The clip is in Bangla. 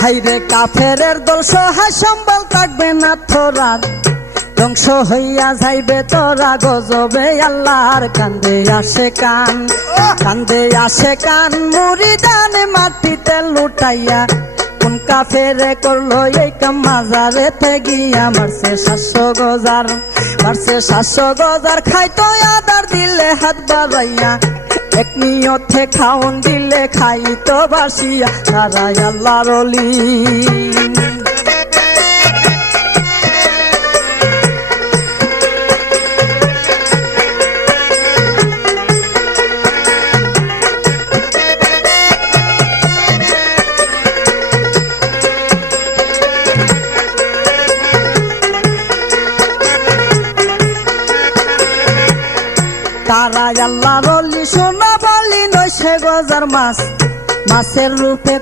হাইরে কাফেরের দল সহায় সম্বল থাকবে না তোরার, ধ্বংস হইয়া যাইবে তোরা গজবে আল্লাহর। কান্দে আসে কান, কান্দে আসে কান, মুরিদানে মাটিতে লুটাইয়া। কোন কাফেরে করলো এই কাম, মাজারেতে গিয়া মারছে 700 গজার, মারছে 700 গজার। খাইতো আদার দিলে হাত বাড়াইয়া, এক নিয়তে খাওন দিলে খাইতো বাসিয়া। তারাই আল্লাহর ওলি। তারা আল্লাহর ওলি, সোনা বলি 900 গজার মাছ, মাছের রূপে